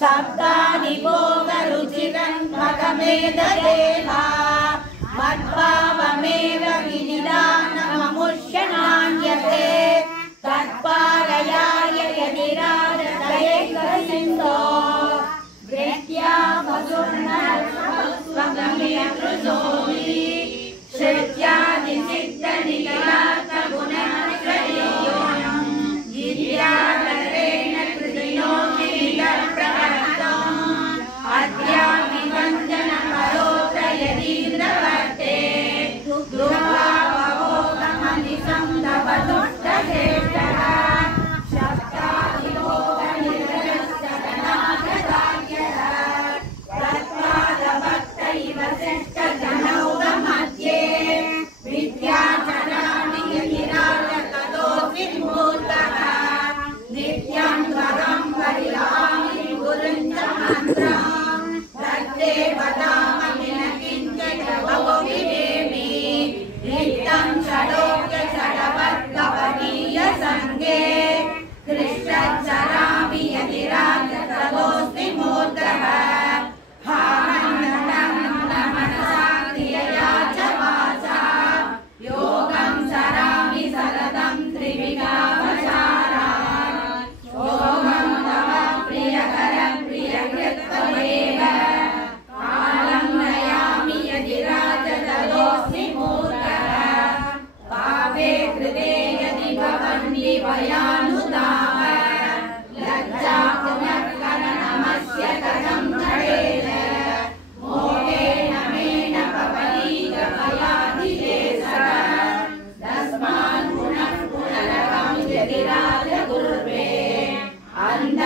सप्तानि भोगरुचिरन्मकमेधदेहा मद्भावमेव विनिदानममुष्यनान्यते तत्पारयाय यदिराजतयैकसिन्धो वृत्या वसुर्नस्वगम्यकृजोमि श्रुत्यादिसिद्धनिखिलार्थगुणत्रयोऽयं गिर्याधरेण कृतिनो गिरिप्रहस्तम् अद्याभिवन्दनपरोत्र यदीन्द्रवर्ते दुर्भावभोगमनिशं तव दुष्टश्रेष्ठः शब्दादिभोगनिरस्तगनाथकार्यः तत्पादभक्तैव श्रेष्ठजनौगमध्ये विद्याचरामि यतिराजततोऽस्मि मूर्तः नित्यं त्वरं परिहामि गुरुञ्च मन्त्रं तत्ते वदामि न किञ्चित् भवो विनेमि नित्यं षडोक्य षडवद्भवनीय सङ्गे कृष्णचरामि यतिराजततोऽस्मि मूर्तः योगं सरामि सततं त्रिविगावचारान् योगं तव प्रियकर प्रियकृत्वमेव कालं नयामि यतिराजततोऽस्मि मूर्तः पापे कृते यदि भवन्निभयानुदाः लज्जा पुनर्करणमस्य कथं घटेन मोहेन मेन पवनीकमयाधिदेशः तस्मान् पुनः पुनरहं यतिराजगुर्वे अन्ध